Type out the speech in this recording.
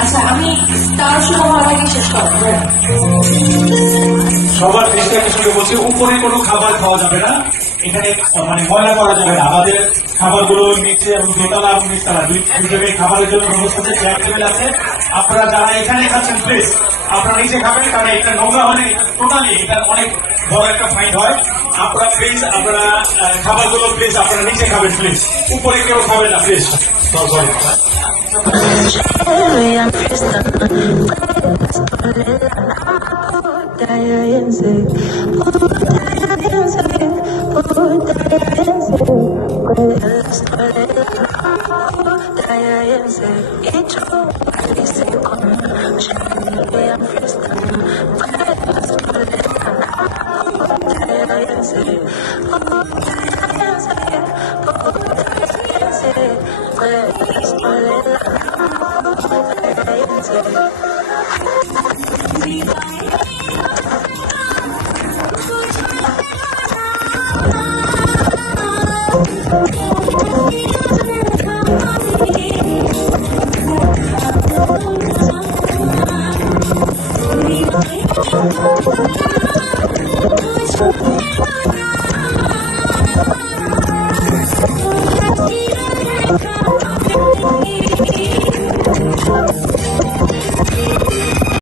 আচ্ছা, আমি তার শুরু হওয়ার আগে শেষ করবো। সবার দৃষ্টি সঙ্গে বলছি, উপরে কোনো খাবার খাওয়া যাবে না, এখানে মানে ময়লা করা যাবে না। আমাদের খাবারগুলো নিচে এবং দোতলা এবং নিচতলা দুই জায়গায় খাবারের জন্য ব্যবস্থা আছে, চেয়ার টেবিল আছে। আপনারা যারা এখানে খাচ্ছেন প্লিজ আপনারা নিচে খাবেন, কারণ এটা নোংরা হলে টোটালি এটা অনেক বড় একটা ফাইন হয়। আপনারা প্লিজ আপনারা খাবারগুলো প্লিজ আপনারা নিচে খাবেন, প্লিজ উপরে কেউ খাবেন না প্লিজ। Bye.